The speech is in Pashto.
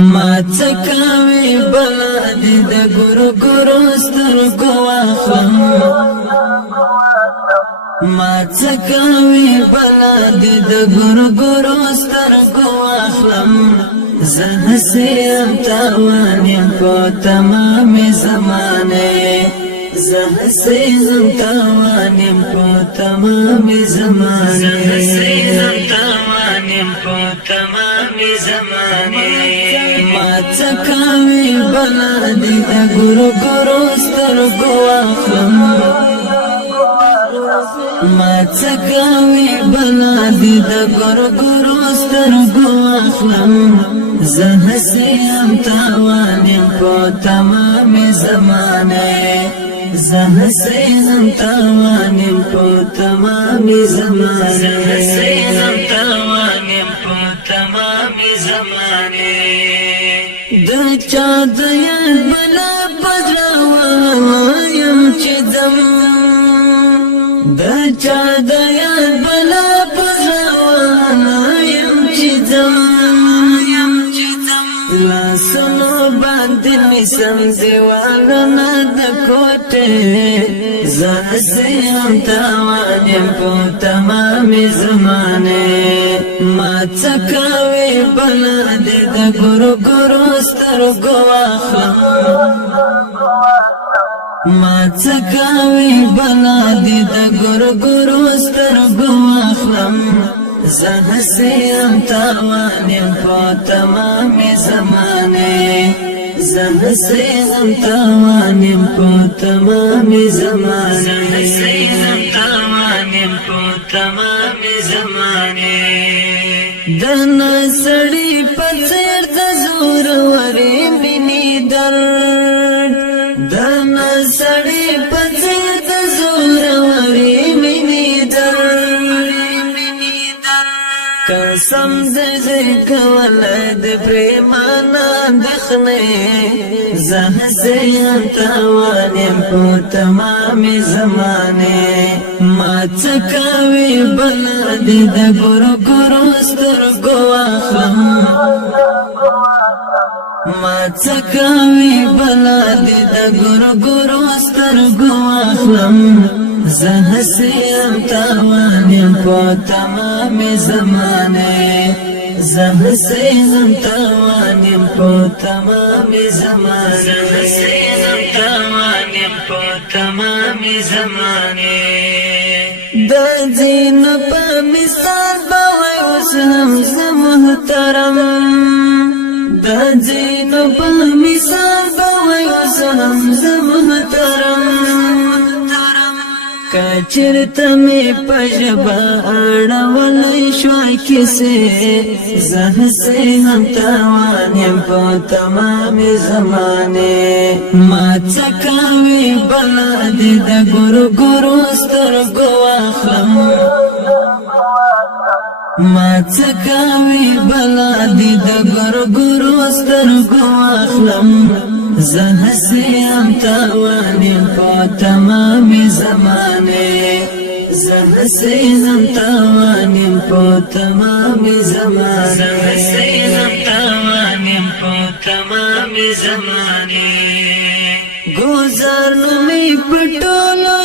ما څکاوي بلاد د ګورو ګورو سترګو واخلم ما څکاوي بلاد د ګورو ګورو سترګو واخلم زه هسیم تاوانیم په تمام زمانه زه هسیم تاوانیم په تمام زمانه زه هسیم تاوانیم په تمام زمانه ما څکاوي بلاد د ګورو ګورو سترګو واخلم ما څکاوي بلاد د ګورو ګورو سترګو واخلم زه هسیم تاوانیم په تمام زمانه زه هسیم تاوانیم په تمام زمانه زه هسیم تاوانیم په تمام زمانه د چا د یاد بلا پزراوایم چې ځم د چا د یاد بلا پزراوایم چې ځم لاسونو باندې نسم دیوالونه د کوټې زه هسیم تاوانیم په تمام زمانه ما څکاوي بلاد د ګورو ګورو سترګو واخلم ما څکاوي بلاد د ګورو ګورو سترګو واخلم زه هسیم تاوانیم په تمام زمانه زه هسیم تاوانیم په تمام زمانه زه هسیم تاوانیم په تمام زمانه د نسړی په څیر د زور ورې مینې درد د نسړی په څیر د زور ورې مینې درد قسم دې کولد پریمانا دخنه زه هسیم تاوانیم په تمام زمانه ما څکاوي بلاد د ګورو ګورو سترګو واخلم ما څکاوي بلاد د ګورو ګورو سترګو واخلم زه هسیم تاوانیم په تمام زمانه زه هسیم تاوانیم په تمام زمانه زه هسیم تاوانیم په تمام زمانه د دین په مثال به اوس هم زه محترم د دین په مثال به اوس هم زه محترم کچرته می پجبا اړولې شو کیسه زه هسیم تاوانیم په تمام زمانه ما څکاوي بلاد د ګورو ګورو سترګو واخلم ما څکاوي بلاد د ګورو ګورو سترګو واخلم زه هسیم تاوانیم په تمام زمانه زه هسیم تاوانیم په تمام زمانه زه هسیم تاوانیم په تمام زمانه گزار نو می پټولو